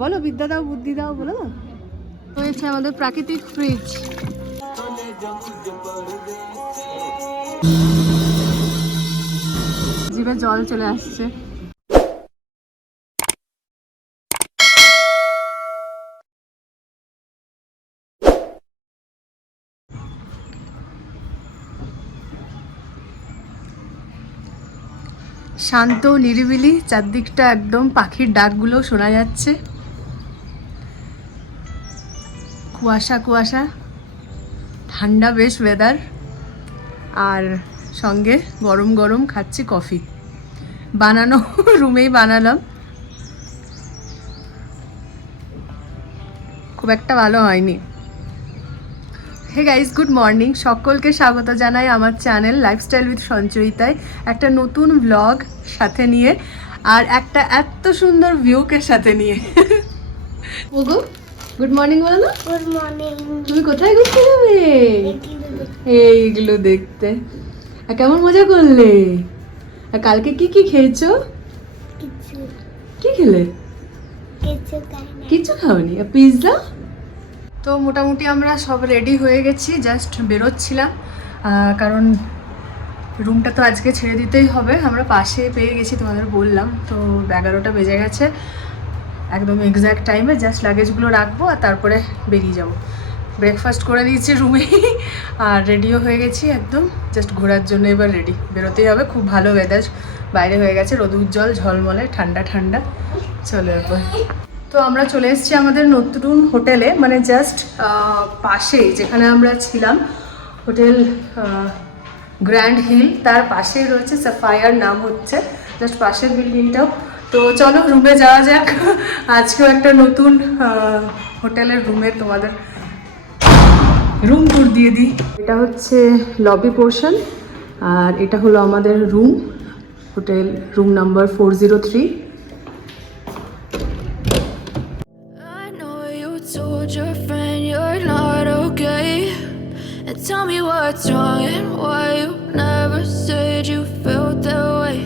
বলো বিদ্যা দাও বুদ্ধি দাও বলো না। রয়েছে আমাদের প্রাকৃতিক ফ্রিজ জিভে জল চলে আসছে। শান্ত, নিরিবিলি, চারদিকটা একদম পাখির ডাকগুলো শোনা যাচ্ছে। কুয়াশা কুয়াশা। ঠান্ডা বেশ ওয়েদার আর সঙ্গে গরম গরম খাচ্ছি কফি বানানো রুমেই বানালাম। খুব একটা ভালো হয়নি। হে গাইজ গুড মর্নিং সকলকে স্বাগত জানাই আমার চ্যানেল লাইফস্টাইল উইথ সঞ্চয়িতায়। একটা নতুন ব্লগ সাথে নিয়ে আর একটা এত সুন্দর ভিউকে সাথে নিয়ে। ওগো গুড মর্নিং বলো না। গুড মর্নিং তুমি কোথায় ঘুরতে যাবে? এইগুলো দেখতে। আর কেমন মজা করলে? আর কালকে কি কি খেয়েছো? কি খেলে? কিছু খাওনি। পিৎজা তো মোটামুটি আমরা সব রেডি হয়ে গেছি জাস্ট বেরোচ্ছিলাম। কারণ রুমটা তো আজকে ছেড়ে দিতেই হবে। আমরা পাশে পেয়ে গেছি তোমাদের বললাম। তো এগারোটা বেজে গেছে। একদম এক্স্যাক্ট টাইমে জাস্ট লাগেজগুলো রাখব আর তারপরে বেরিয়ে যাব। ব্রেকফাস্ট করে দিয়েছি রুমে আর রেডিও হয়ে গেছি একদম। জাস্ট ঘোরার জন্য এবার রেডি বেরোতেই হবে। খুব ভালো ওয়েদার বাইরে হয়ে গেছে রোদ উজ্জ্বল, ঝলমলে, ঠান্ডা ঠান্ডা। চলো এরপর তো আমরা চলে এসেছি আমাদের নতুন হোটেলে মানে জাস্ট পাশে যেখানে আমরা ছিলাম, হোটেল গ্র্যান্ড হিল তার পাশেই রয়েছে সাফায়ার নাম হচ্ছে জাস্ট পাশের বিল্ডিংটাও। তো চলো রুমে যাওয়া যাক। আজকেও একটা নতুন হোটেলের রুমে তোমাদের রুম ট্যুর দিয়ে দিই। এটা হচ্ছে লবি পোর্শন আর এটা হলো আমাদের room hotel room number four zero three tell me what's wrong and why you never said you felt that way.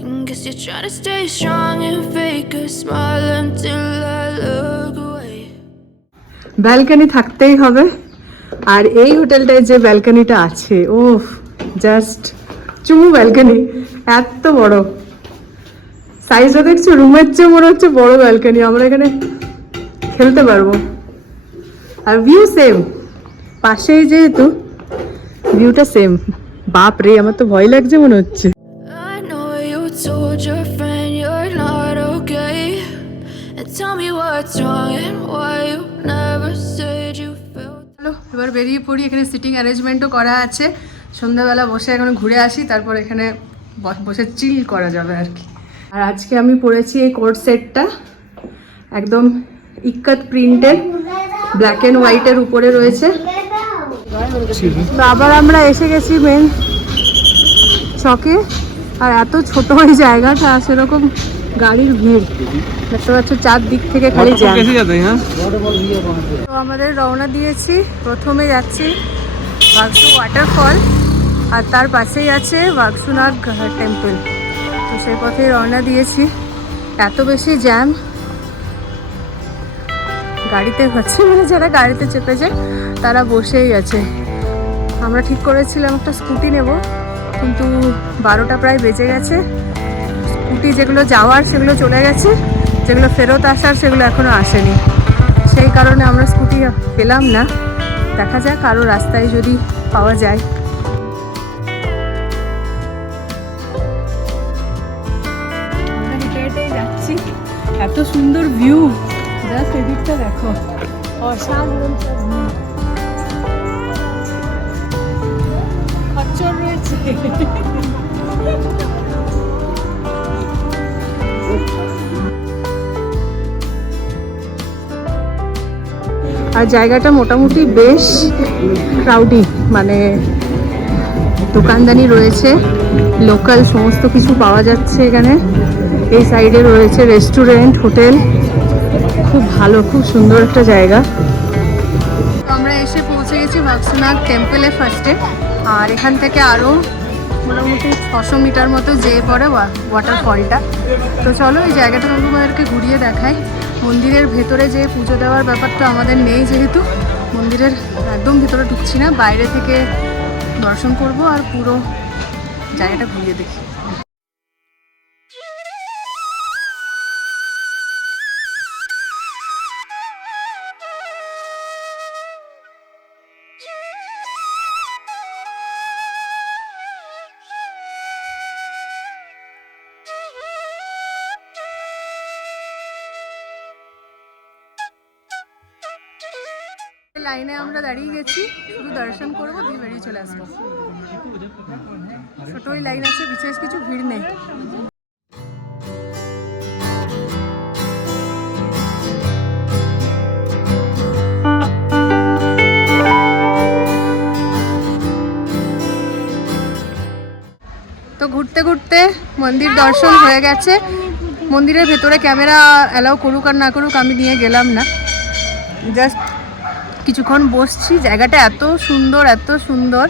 And guess you're trying to stay strong and fake a smile until I look away. Balcony থাকতেই হবে আর এই হোটেলটায় যে ব্যালকানিটা আছে ও just চুমু balcony এত বড় সাইজও দেখছ রুমের চেয়ে মনে হচ্ছে বড় ব্যালকানি আমরা এখানে খেলতে পারব আর ভিউ সেম পাশেই যেহেতু ভিউটা সেম বাপ রে আমার তো ভয় লাগছে মনে হচ্ছে। এবার বেরিয়ে পড়ি। এখানে সিটিং অ্যারেঞ্জমেন্টও করা আছে। সন্ধ্যাবেলা বসে এখন ঘুরে আসি তারপর এখানে বসে চিল করা যাবে আর কি। আর আজকে আমি পরেছি এই কোট সেটটা একদম ইক্কাত প্রিন্টের ব্ল্যাক অ্যান্ড হোয়াইটের উপরে রয়েছে। তো আবার আমরা এসে গেছি মেন চকে। আর এত ছোট ওই জায়গাটা সেরকম গাড়ির ভিড়। দেখতে পাচ্ছ চারদিক থেকে খালি জ্যাম তো আমাদের রওনা দিয়েছি প্রথমে যাচ্ছি বাক্সু ওয়াটারফল আর তার পাশেই আছে বাক্সুনাথ টেম্পল তো সেই পথেই রওনা দিয়েছি। এত বেশি জ্যাম গাড়িতে হচ্ছে মানে যারা গাড়িতে চেপেছে তারা বসেই আছে। আমরা ঠিক করেছিলাম একটা স্কুটি নেব, কিন্তু বারোটা প্রায় বেজে গেছে। স্কুটি যেগুলো যাওয়ার সেগুলো চলে গেছে, যেগুলো ফেরত আসার সেগুলো এখনও আসেনি। সেই কারণে আমরা স্কুটি পেলাম না। দেখা যাক আরও রাস্তায় যদি পাওয়া যায়। যাচ্ছি। এত সুন্দর ভিউ জাস্ট এদিকটা দেখো। অসাধারণ আর জায়গাটা মোটামুটি বেশ ক্রাউডি মানে দোকানদানি রয়েছে লোকাল সমস্ত কিছু পাওয়া যাচ্ছে এখানে। এই সাইডে রয়েছে রেস্টুরেন্ট হোটেল খুব ভালো, খুব সুন্দর একটা জায়গা। আমরা এসে পৌঁছে গেছি বাক্সনাথ টেম্পলে ফার্স্টে আর এখান থেকে আরও মোটামুটি ছশো মিটার মতো যেয়ে পড়ে ওয়াটারফলটা তো চলো এই জায়গাটা তোমাদেরকে ঘুরিয়ে দেখাই। মন্দিরের ভেতরে যে পুজো দেওয়ার ব্যাপারটা আমাদের নেই যেহেতু। মন্দিরের একদম ভেতরে ঢুকছি না, বাইরে থেকে দর্শন করব আর পুরো জায়গাটা ঘুরিয়ে দেখি। লাইনে আমরা দাঁড়িয়ে গেছি। শুধু দর্শন করব, দিয়ে বেরিয়ে চলে আসব। ছোটই লাইন আছে, বিশেষ কিছু ভিড় নেই। তো ঘুরতে ঘুরতে মন্দির দর্শন হয়ে গেছে। মন্দিরের ভেতরে ক্যামেরা অ্যালাউ করুক আর না করুক, আমি নিয়ে গেলাম না। জাস্ট কিছুক্ষণ বসছি, জায়গাটা এত সুন্দর এত সুন্দর।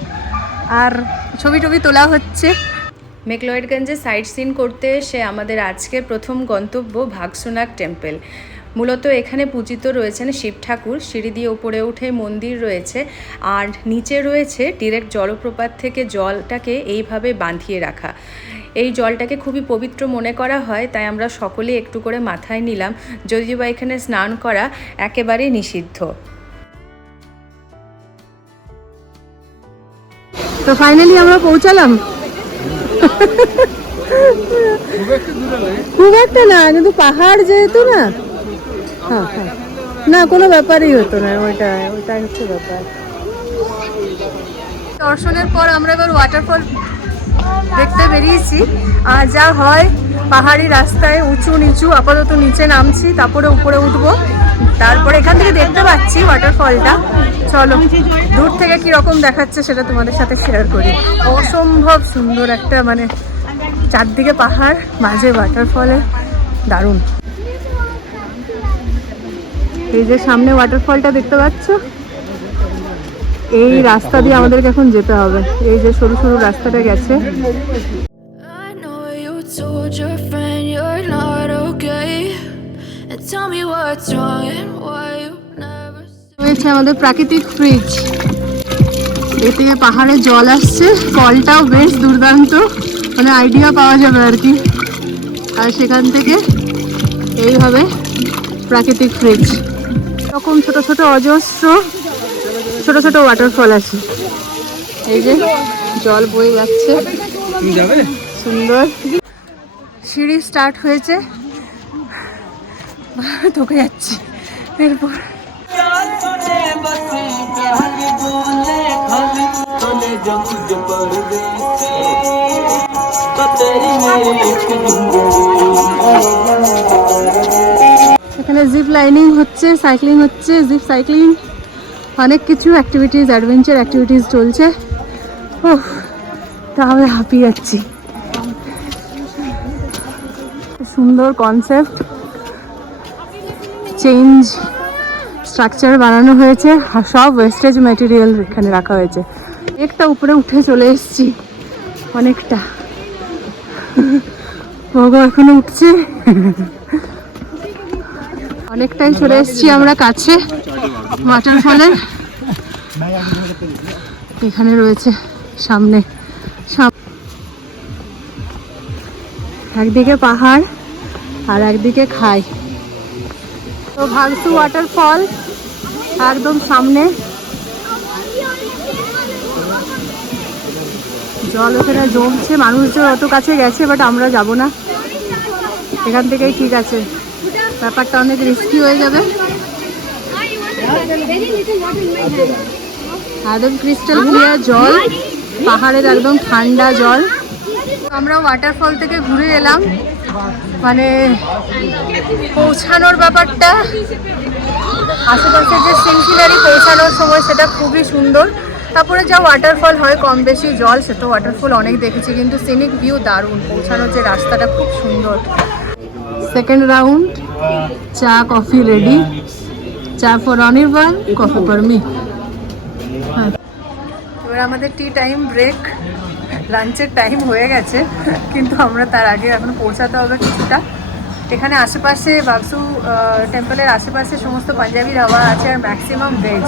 আর ছবি টবি তোলা হচ্ছে। মেকলয়েডগঞ্জে সাইট সিন করতে এসে আমাদের আজকের প্রথম গন্তব্য ভাগসোনাক টেম্পল। মূলত এখানে পূজিত রয়েছেন শিব ঠাকুর। সিঁড়ি দিয়ে উপরে উঠে মন্দির রয়েছে। আর নিচে রয়েছে ডিরেক্ট জলপ্রপাত থেকে জলটাকে এইভাবে বাঁধিয়ে রাখা। এই জলটাকে খুবই পবিত্র মনে করা হয়, তাই আমরা সকলে একটু করে মাথায় নিলাম। যদিও বা এখানে স্নান করা একেবারেই নিষিদ্ধ। ফাইনালি আমরা পৌঁছালাম। খুব একটা না, কিন্তু পাহাড় যেহেতু না। হ্যাঁ হ্যাঁ। না, কোনো ব্যাপারই হতো না, ওইটা, ওইটাই হচ্ছে ব্যাপার। দর্শনের পর আমরা এবার ওয়াটারফল দেখতে বেরিয়েছি। আর যা হয়, পাহাড়ি রাস্তায় উঁচু নিচু, আপাতত নিচে নামছি, তারপরে উপরে উঠবো। তারপরে এখান থেকে দেখতে পাচ্ছি ওয়াটারফলটা চলো, দূর থেকে কি রকম দেখাচ্ছে সেটা তোমাদের সাথে শেয়ার করি। অসম্ভব সুন্দর একটা মানে চারদিকে পাহাড়, মাঝে ওয়াটারফলে দারুণ। এই যে সামনে ওয়াটারফলটা দেখতে পাচ্ছ? এই রাস্তা দিয়ে আমাদেরকে এখন যেতে হবে। এই যে সরু সরু রাস্তাটা গেছে. রয়েছে আমাদের প্রাকৃতিক ফ্রিজ এ থেকে পাহাড়ে জল আসছে কলটাও বেশ দুর্দান্ত। মানে আইডিয়া পাওয়া যাবে আর কি। আর সেখান থেকে এইভাবে প্রাকৃতিক ফ্রিজ এরকম ছোট ছোট অজস্র ছোট ছোট ওয়াটারফল আছে। এই যে জল বয়ে যাচ্ছে। সুন্দর। সিঁড়ি স্টার্ট হয়েছে। তোকে যাচ্ছি। এরপর। এখানে জিপ লাইনিং হচ্ছে সাইক্লিং হচ্ছে জিপ সাইক্লিং অনেক কিছু অ্যাক্টিভিটিস অ্যাডভেঞ্চার অ্যাক্টিভিটিস চলছে। ও তাহলে হাঁপিয়ে যাচ্ছি। সুন্দর কনসেপ্ট চেঞ্জ স্ট্রাকচার বানানো হয়েছে আর সব ওয়েস্টেজ ম্যাটেরিয়াল এখানে রাখা হয়েছে। একটা উপরে উঠে চলে এসেছি। অনেকটা। ভোগ এখনও উঠছে। অনেকটাই চলে এসেছি আমরা কাছে ওয়াটার ফলের এখানে রয়েছে সামনে, সাম- একদিকে পাহাড় আর একদিকে খাই। তো ভাগসু ওয়াটারফল একদম সামনে। জল ওখানে জমছে, মানুষজন অত কাছে গেছে বাট আমরা যাব না। এখান থেকেই ঠিক আছে। ব্যাপারটা অনেক রিস্কি হয়ে যাবে। একদম ক্রিস্টাল ক্লিয়ার জল, পাহাড়ের একদম ঠান্ডা জল। আমরা ওয়াটারফল থেকে ঘুরে এলাম। মানে পৌঁছানোর ব্যাপারটা, আশেপাশে যে সিনসিনারি পৌঁছানোর সময় সেটা খুবই সুন্দর। তারপরে যা ওয়াটারফল হয়, কম বেশি জল, সে তো ওয়াটারফল অনেক দেখেছি, কিন্তু সিনিক ভিউ দারুণ। পৌঁছানোর যে রাস্তাটা খুব সুন্দর। সেকেন্ড রাউন্ড চা কফি রেডি চা for Anirban coffee for me এবার আমাদের টি টাইম ব্রেক লাঞ্চের টাইম হয়ে গেছে, কিন্তু আমরা তার আগে এখন পৌঁছাতে হবে কিছুটা। এখানে আশেপাশে বাগসু টেম্পলের আশেপাশে সমস্ত পাঞ্জাবি ধাবা আছে আর ম্যাক্সিমাম ভেজ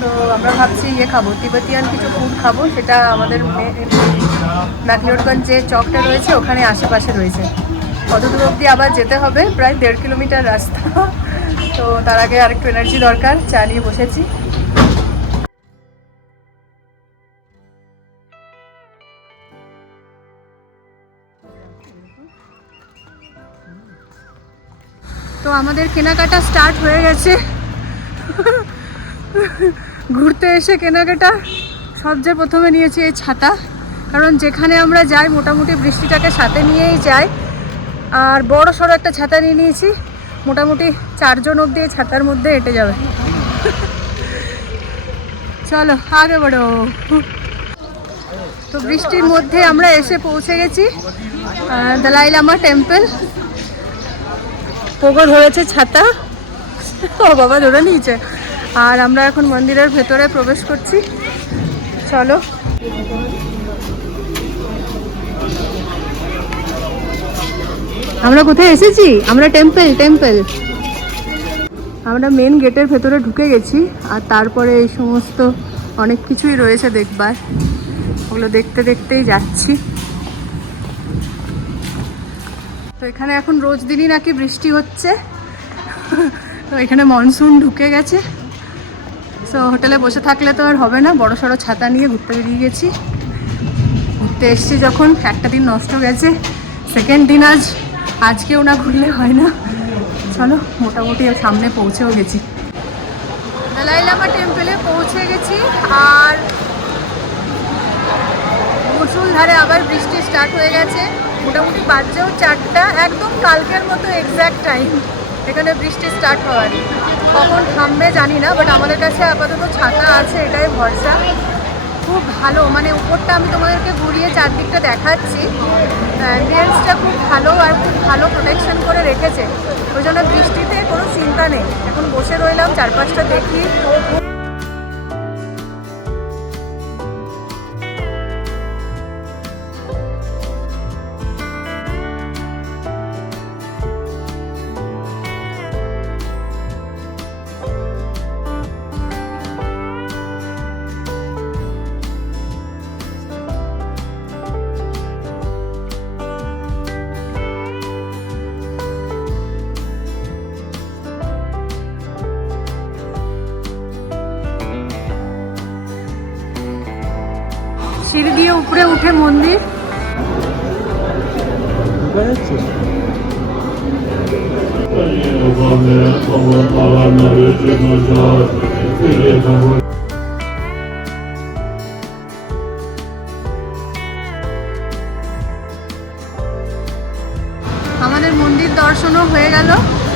তো আমরা ভাবছি ইয়ে খাব তিবেতিয়ান কিছু ফুড খাব, সেটা আমাদের ম্যাকলোডগঞ্জ যে চকটা রয়েছে, ওখানে আশেপাশে রয়েছে। কত দূর অবধি আবার যেতে হবে? প্রায় দেড় কিলোমিটার রাস্তা। তো তার আগে আরেকটু এনার্জি দরকার, চা নিয়ে বসেছি। তো আমাদের কেনাকাটা স্টার্ট হয়ে গেছে। ঘুরতে এসে কেনাকাটা সবচেয়ে প্রথমে নিয়েছি এই ছাতা। কারণ যেখানে আমরা যাই, মোটামুটি বৃষ্টিটাকে সাথে নিয়েই যাই। আর বড় সড়ো একটা ছাতা নিয়ে নিয়েছি। মোটামুটি চারজন এই ছাতার মধ্যে হেঁটে যাবে। চলো, আগে বড়ো। তো বৃষ্টির মধ্যে আমরা এসে পৌঁছে গেছি দালাই লামা টেম্পল। পোগো ধরেছে ছাতা। ও বাবা, ধরে নিয়েছে। আর আমরা এখন মন্দিরের ভেতরে প্রবেশ করছি। চলো। আমরা কোথায় এসেছি? আমরা টেম্পল টেম্পল আমরা মেন গেটের ভেতরে ঢুকে গেছি, আর তারপরে এই সমস্ত অনেক কিছুই রয়েছে দেখবার। ওগুলো দেখতে দেখতেই যাচ্ছি। তো এখানে এখন রোজ দিনই নাকি বৃষ্টি হচ্ছে। তো এখানে মনসুন ঢুকে গেছে। সো হোটেলে বসে থাকলে তো আর হবে না। বড় সড়ো ছাতা নিয়ে ঘুরতে বেরিয়ে গেছি। ঘুরতে এসছি যখন। একটা দিন নষ্ট গেছে। সেকেন্ড দিন আজ আজকেও না ঘুরলে হয় না। চলো, মোটামুটি সামনে পৌঁছেও গেছি। দালাই লামা টেম্পলে পৌঁছে গেছি আর মুসুলধারে আবার বৃষ্টি স্টার্ট হয়ে গেছে। মোটামুটি বাজছেও চারটা, একদম কালকের মতো এক্স্যাক্ট টাইম এখানে বৃষ্টি স্টার্ট হওয়ার। কখন থামবে জানি না বাট আমাদের কাছে আপাতত ছাতা আছে, এটাই ভরসা। ভালো মানে উপরটা আমি তোমাদেরকে ঘুরিয়ে চারদিকটা দেখাচ্ছি। অ্যাম্বিয়েন্সটা খুব ভালো আর খুব ভালো প্রোটেকশন করে রেখেছে। ওই জন্য বৃষ্টিতে কোনো চিন্তা নেই। এখন বসে রইলাম, চারপাশটা দেখি। মন্দির? আমাদের মন্দির দর্শনও হয়ে গেল,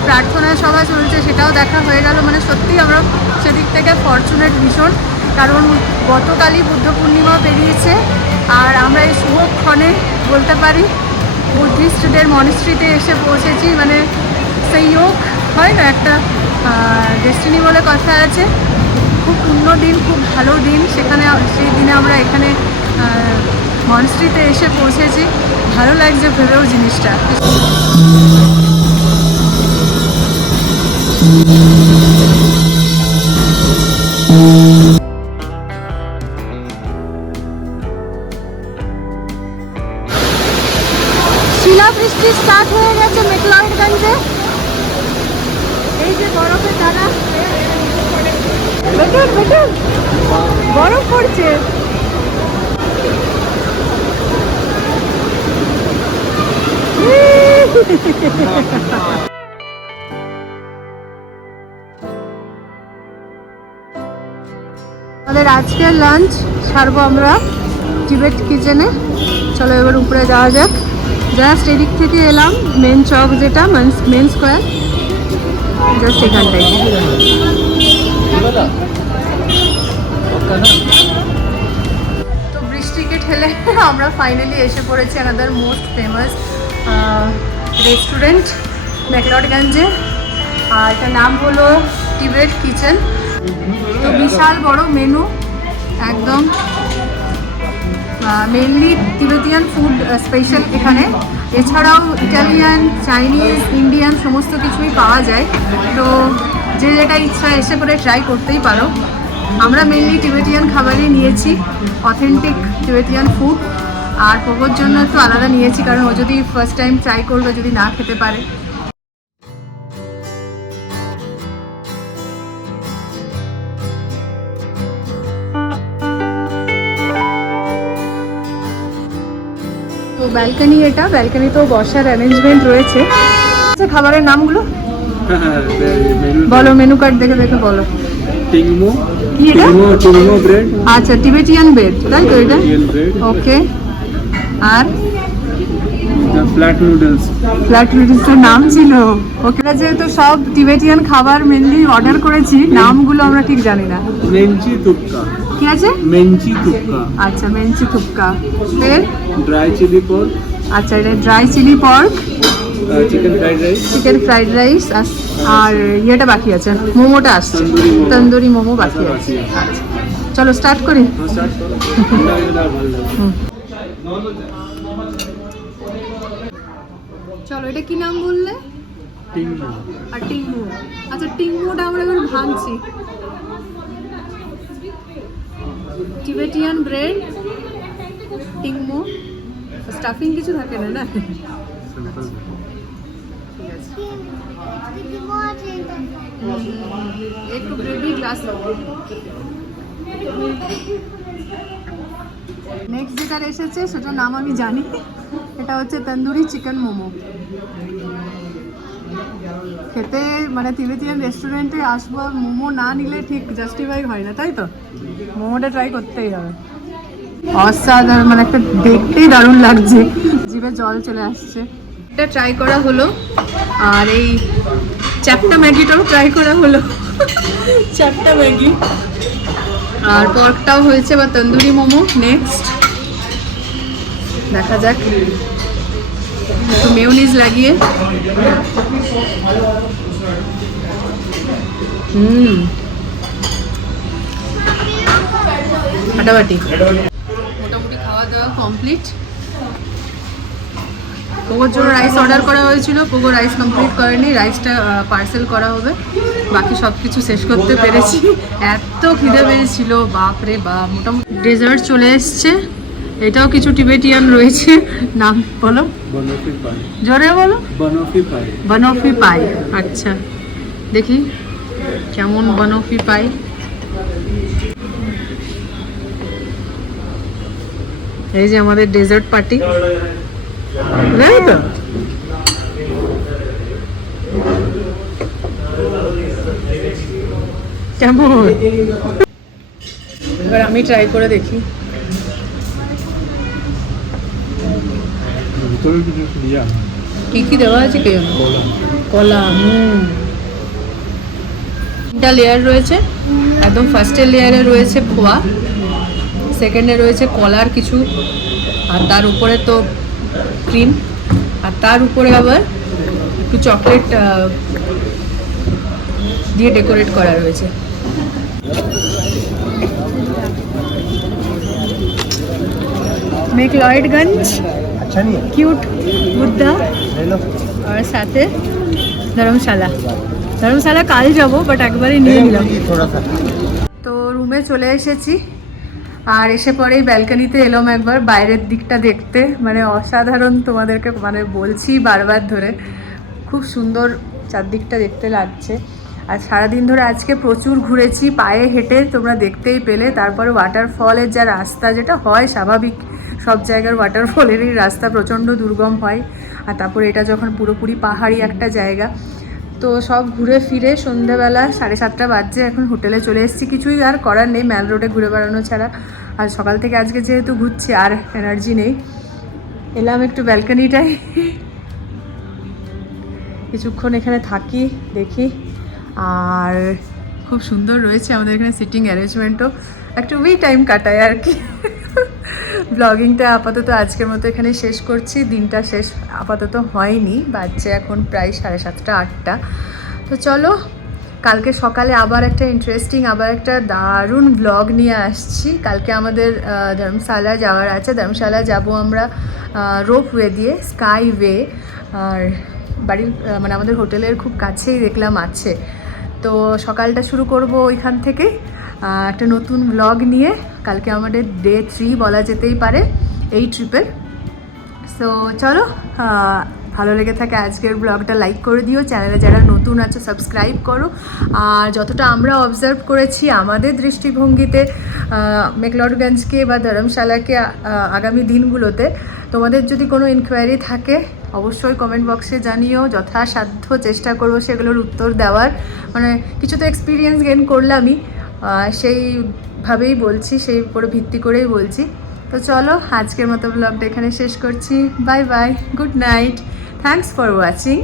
প্রার্থনা সভা চলছে, সেটাও দেখা হয়ে গেল। মানে সত্যি আমরা সেদিক থেকে ফরচুনেট ভীষণ, কারণ গতকালই বুদ্ধ পূর্ণিমা পেরিয়েছে আর আমরা এই শুভক্ষণে বলতে পারি বুদ্ধিস্টদের মনিস্ট্রিতে এসে পৌঁছেছি। মানে সেই যোগ হয় না একটা ডেস্টিনি বলে কথা আছে। খুব পূর্ণ দিন, খুব ভালো দিন। সেখানে সেই দিনে আমরা এখানে মনস্ট্রিতে এসে পৌঁছেছি। ভালো লাগছে ভেবেও জিনিসটা। শিলাবৃষ্টি আমাদের আজকের লাঞ্চ সারবো আমরা টিবেট কিচেনে চলো এবার উপরে যাওয়া যাক। জাস্ট এদিক থেকে এলাম মেন চক যেটা মেন স্কোয়ার জাস্ট এখানটাই তো বৃষ্টিকে ঠেলে আমরা ফাইনালি এসে পড়েছি আমাদের মোস্ট ফেমাস রেস্টুরেন্ট মেকলটগঞ্জে আর এটার নাম হলো টিবেট কিচেন। তো বিশাল বড় মেনু একদম মেনলি তিবেতিয়ান ফুড স্পেশাল এখানে। এছাড়াও ইটালিয়ান, চাইনিজ, ইন্ডিয়ান সমস্ত কিছুই পাওয়া যায়। তো যে যেটা ইচ্ছা এসে করে ট্রাই করতেই পারো। আমরা মেনলি টিবেটিয়ান খাবারই নিয়েছি অথেন্টিক টিবেটিয়ান ফুড আর পোগোর জন্য একটু আলাদা নিয়েছি কারণ ও যদি ফার্স্ট টাইম ট্রাই করবে যদি না খেতে পারে। তো ব্যালকনি এটা ব্যালকনিতেও বসার অ্যারেঞ্জমেন্ট রয়েছে। আচ্ছা খাবারের নামগুলো? বলো মেনু কার্ড দেখে দেখে বলো। টিংমো কি এটা? টিংমো টিংমো ব্রেড আচ্ছা টিবেটিয়ান বেড তাই তো এটা? ওকে আর? ফ্ল্যাট নুডলস ফ্ল্যাট নুডলসের নাম ছিল। ওকে যেহেতু সব টিবেটিয়ান খাবার মেনলি অর্ডার করেছি নামগুলো আমরা ঠিক জানি না। মেনচি তুপকা কি আছে? মেনচি তুপকা আচ্ছা মেনচি থুপকা ফের ড্রাই চিলি পর্ক আচ্ছা এটা dry chilli pork chicken fried rice chicken fried rice আর ইয়েটা বাকি আছে মোমোটা আসছে। তন্দুরি মোমো। তন্দুরি মোমো বাকি আচ্ছা, আছে। বাকি আছে। চলো স্টার্ট করি। হয়ে হুম। চলো এটা কি নাম বললে? টিংমো। আর টিংমু। আচ্ছা টিংমুটা আমরা এবার ভাঙছি। Tibetan bread tingmo. স্টাফিং কিছু থাকে না না? একটু গ্রেভি গ্লাস নেক্সট যেটা এসেছে, সেটার নাম আমি জানি। এটা হচ্ছে তন্দুরি চিকেন মোমো। খেতে মানে তিবেতিয়ান রেস্টুরেন্টে আসব মোমো না নিলে ঠিক জাস্টিফাই হয় না, তাই তো? মোমোটা ট্রাই করতেই হবে। অসাধারণ মানে একটা দেখতেই দারুণ লাগছে। জিভে জল চলে আসছে। এটা ট্রাই করা হলো, আর এই চ্যাপটা ম্যাগিটাও ট্রাই করা হলো। চ্যাপটা ম্যাগি। আর পর্কটাও হয়েছে বা তন্দুরি মোমো নেক্সট দেখা যাক। একটু মেয়নিজ লাগিয়ে। হুম। ফাটাফাটি। মোটামুটি খাওয়া দাওয়া কমপ্লিট পোগোর জন্য রাইস অর্ডার করা হয়েছিল। পোগো রাইস কমপ্লিট করেনি রাইসটা পার্সেল করা হবে। বাকি সব কিছু শেষ করতে পেরেছি। এত খিদে পেয়েছিল বাপ রে বাপ। মোটামুটি ডেজার্ট চলে এসছে। এটাও কিছু টিবেটিয়ান রয়েছে। নাম বলো। জোরে বলো। বনফি পাই আচ্ছা। দেখি কেমন বনফি পাই এই যে আমাদের ডেজার্ট পার্টি তাই তো কেমন? এবার আমি ট্রাই করে দেখি। ভিতরে কিছু দিয়া কি কি দেওয়া আছে কে কলা। হুম। তিনটা লেয়ার রয়েছে। একদম ফার্স্টের লেয়ারে রয়েছে খোয়া। সেকেন্ডে রয়েছে কলার কিছু। আর তার উপরে তো ক্রিম আর তার উপরে আবার একটু চকলেট দিয়ে ডেকোরেট করা রয়েছে। মেকলয়েডগঞ্জ আচ্ছা নিয়ে। কিউট বুদ্ধা আর সাথে ধর্মশালা। ধর্মশালা কাল যাব বাট একবারে নিয়ে নিলাম। তো রুমে চলে এসেছি। আর এসে পরেই ব্যালকনিতে এলাম একবার বাইরের দিকটা দেখতে। মানে অসাধারণ তোমাদেরকে মানে বলছি বারবার ধরে। খুব সুন্দর চারদিকটা দেখতে লাগছে। আর সারাদিন ধরে আজকে প্রচুর ঘুরেছি, পায়ে হেঁটে তোমরা দেখতেই পেলে। তারপরে ওয়াটারফলের যা রাস্তা, যেটা হয় স্বাভাবিক, সব জায়গার ওয়াটারফলেরই রাস্তা প্রচণ্ড দুর্গম হয়। আর তারপরে এটা যখন পুরোপুরি পাহাড়ি একটা জায়গা তো সব ঘুরে ফিরে সন্ধ্যাবেলা সাড়ে সাতটা বাজছে, এখন হোটেলে চলে এসেছি। কিছুই আর করার নেই ম্যাল রোডে ঘুরে বেড়ানো ছাড়া। আর সকাল থেকে আজকে যেহেতু ঘুরছি, আর এনার্জি নেই। এলাম একটু ব্যালকনিটাই কিছুক্ষণ এখানে থাকি, দেখি। আর খুব সুন্দর রয়েছে আমাদের এখানে সিটিং অ্যারেঞ্জমেন্টও একটু উই টাইম কাটায় আর কি। ব্লগিংটা আপাতত আজকের মতো এখানে শেষ করছি। দিনটা শেষ আপাতত হয়নি, বাজছে এখন প্রায় সাড়ে সাতটা, আটটা। তো চলো, কালকে সকালে আবার একটা ইন্টারেস্টিং আবার একটা দারুণ ব্লগ নিয়ে আসছি। কালকে আমাদের ধর্মশালা যাওয়ার আছে। ধর্মশালা যাব আমরা রোপ ওয়ে দিয়ে স্কাই ওয়ে আর বাড়ির মানে আমাদের হোটেলের খুব কাছেই দেখলাম আছে। তো সকালটা শুরু করব ওইখান থেকে। একটা নতুন ব্লগ নিয়ে। কালকে আমাদের ডে থ্রি বলা যেতেই পারে এই ট্রিপের। সো চলো ভালো লেগে থাকে আজকের ব্লগটা লাইক করে দিও। চ্যানেলে যারা নতুন আছে সাবস্ক্রাইব করো। আর যতটা আমরা অবজার্ভ করেছি আমাদের দৃষ্টিভঙ্গিতে মেকলডগঞ্জকে বা ধর্মশালাকে আগামী দিনগুলোতে তোমাদের যদি কোনো ইনকোয়ারি থাকে অবশ্যই কমেন্ট বক্সে জানিও। যথাসাধ্য চেষ্টা করব সেগুলোর উত্তর দেওয়ার। মানে কিছু তো এক্সপিরিয়েন্স গেন করলামই। আহ, সেইভাবেই বলছি, সেই উপরে ভিত্তি করেই বলছি। তো চলো, আজকের মতো ব্লগটা এখানে শেষ করছি। Bye bye good night thanks for watching